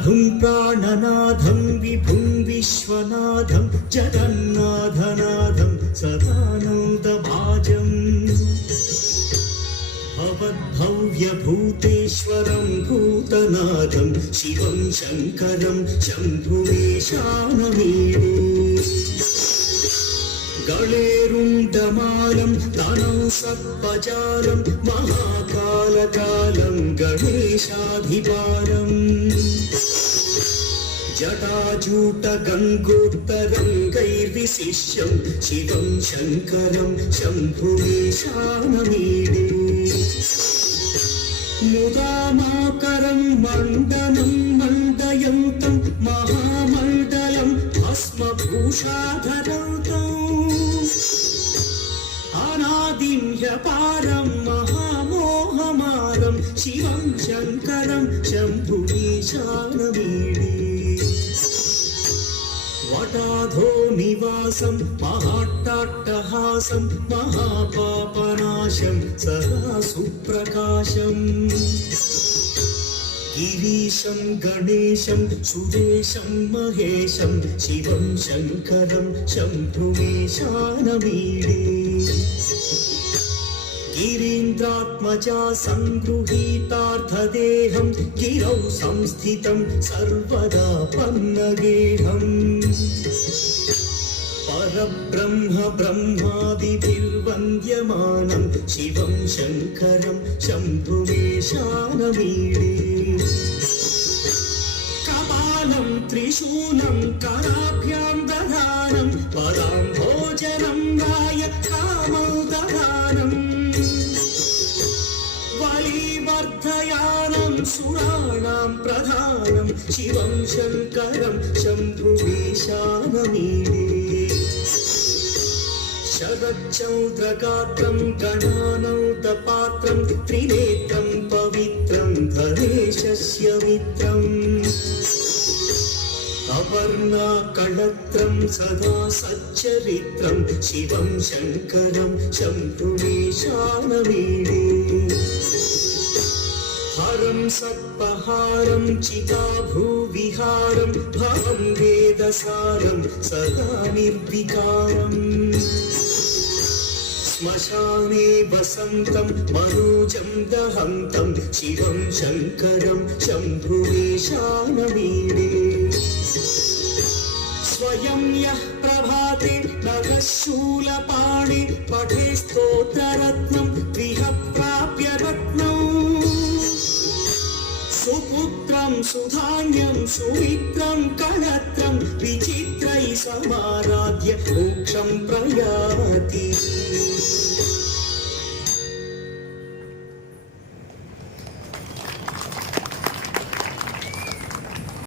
प्रभुं प्राणनाथं विभुं विश्वनाथं जगन्नाथनाथं सदानन्दभाजम् भवद्भव्यभूतेश्वरं भूतनाथं शिवं शङ्करं शम्भुवेशानमीडे गणेरुण्डमालं तनौ सर्पजालं महाकालकालं गणेशाधिपारम् जटाजूटगङ्गोत्तरङ्गैर्विशिष्यं शिवं शङ्करं शम्भुवेशानमीडे मुदामाकरं मण्डनं मण्डयन्तं महामण्डलं भस्मभूषाधरन्तम् अनादिं ह्यपारं महामोहमारं शिवं शङ्करं शम्भुवेशानमीडे वटाधो निवासं महाट्टाट्टहासं महापापनाशं सदा सुप्रकाशम् गिरीशं गणेशं सुरेशं महेशं शिवं शङ्करं शम्भुवेशानमीडे गिरीन्द्रात्मजा सङ्गृहीतार्थदेहं गिरौ संस्थितं सर्वदा पन्नगेहम् परब्रह्म ब्रह्मादिभिर्वन्द्यमानं शिवं शङ्करं शम्भुवेशानमीडे कपालं त्रिशूलं कराभ्यां दधानं पदाम्भोजनं राय कामौदधानम् बलिवर्धयानं सुराणां प्रधानं शिवं शङ्करं शम्भुवेशानमीडे शरच्चौद्रगात्रं गणानौतपात्रं त्रिनेत्रं पवित्रं धनेशस्य मित्रम् अपर्णाकळत्रं सदा सच्चरित्रं शिवं शङ्करं शम्भुवेशानमीडे हरं सर्पहारं चिताभूविहारं भवं वेदसारं सदा निर्विकारम् श्मशाने वसन्तं मनोजं दहन्तं शिवं शङ्करं शम्भुवेशानमीडे स्वयं यः प्रभाते नभः शूलपाणि पठे स्तोत्ररत्नं गृह प्राप्य रत्नम् सुपुत्रं सुधान्यं सुमित्रं कलत्रं विचित्रैः समाराध्य मोक्षं प्रयाति।